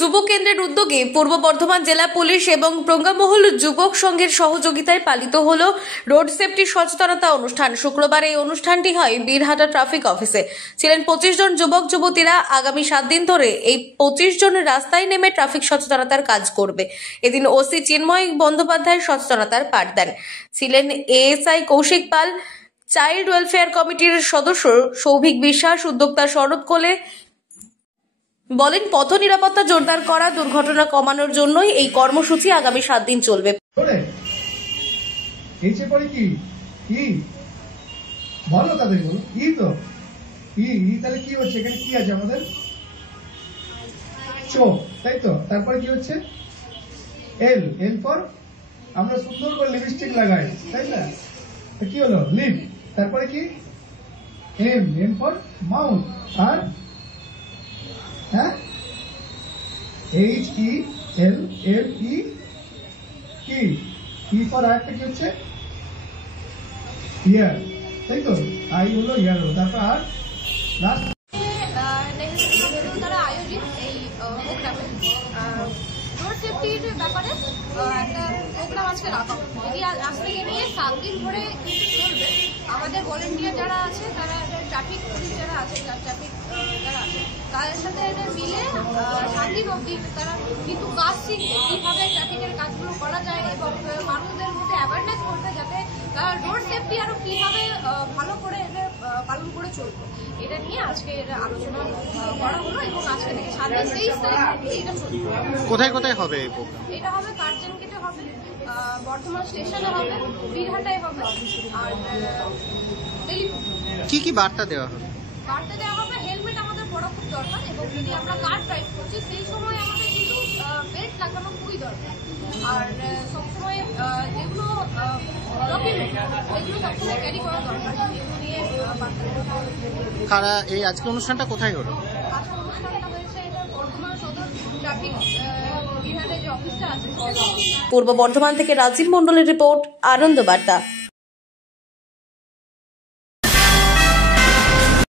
যুব কেন্দ্রের উদ্যোগে পূর্ব বর্ধমান জেলা পুলিশ এবং প্রজ্ঞামহল যুবক সংঘের সহযোগিতায় পালিত হলো রোড সেফটি সচেতনতা অনুষ্ঠান। শুক্রবার এই অনুষ্ঠানটি হয় বীরহাটা ট্রাফিক অফিসে। ছিলেন 25 জন যুবক যুবতীরা। আগামী 7 দিন ধরে এই 25 জন রাস্তায় নেমে ট্রাফিক সচেতনতার কাজ করবে। এদিন ওসি চিন্ময় বন্দ্যোপাধ্যায় সচেতনতার পাঠ দেন। ছিলেন এএসআই কৌশিক পাল, চাইল্ড ওয়েলফেয়ার কমিটির সদস্য সৌভিক বিশ্বাস, উদ্যোক্তা শরৎ কোলে। বলেন, পথ নিরাপত্তা জোরদার করা, দুর্ঘটনা কমানোর জন্যই এই কর্মসূচি আগামী 7 দিন চলবে। বলো তাদের বলো ই তো ই তাহলে কি হচ্ছে, এখানে কি আছে আমাদের চোখ, তাই তো। তারপরে কি হচ্ছে এল, এল ফর আমরা সুন্দর করে লিপস্টিক লাগাই, তাই না, কি হলো লিপ। তারপরে কি এম, এম ফর মাউথ। আর হ্যাঁ এইচ ই এল, এল ই কি, ই ফর আরেকটা কি হচ্ছে ইয়ার, তাই তো। আই হলো ইয়ার হলো। তারপর আর লাস্ট তারা আয়োজিত এই প্রোগ্রামে রোড সেফটির ব্যাপারে একটা প্রোগ্রাম আজকে রাখা। এটি আজ থেকে নিয়ে 7 দিন ধরে চলবে। আমাদের ভলেন্টিয়ার যারা আছে, তারা ট্রাফিক পুলিশ যারা আছে, ট্রাফিক যারা আছে, তাদের সাথে মিলে 7 দিন অবধি তারা কিন্তু কাজ শিখবে, কীভাবে ট্রাফিকের কাজগুলো করা যায় এবং মানুষদের মধ্যে অ্যাওয়ারনেস করবে, যাতে তারা রোড সেফটি আরও কীভাবে ভালো করে পালন করে চলবে। এটা নিয়ে আজকে আলোচনা করা হলো এবং আজকে থেকে 7 দিন 23 তারিখ এটা চলবে। কোথায় কোথায় হবে এই প্রোগ্রাম? এটা হবে কার্জন গেটে হবে, বর্ধমান স্টেশনে হবে, বীরহাটায় হবে, আর কি কি বার্তা দেওয়া হবে? বার্তা দেওয়া হবে হেলমেট আমাদের পরা খুব দরকার, এবং যদি আমরা কার ড্রাইভ করছি সেই সময় আমাদের কিন্তু বেল্ট লাগানো খুবই দরকার। আর সবসময় যেগুলো ডকুমেন্ট এগুলো সবসময় ক্যারি করা দরকার। এগুলো নিয়ে বার্তা দেওয়া হবে। কারা এই আজকে অনুষ্ঠানটা কোথায় হলো? আজকে অনুষ্ঠানটা হয়েছে এটা বর্ধমান সদর ট্রাফিক বীরহাটায় যে অফিসটা আছে। পূর্ব বর্ধমান থেকে রাজীব মণ্ডলের রিপোর্ট, আনন্দ বার্তা।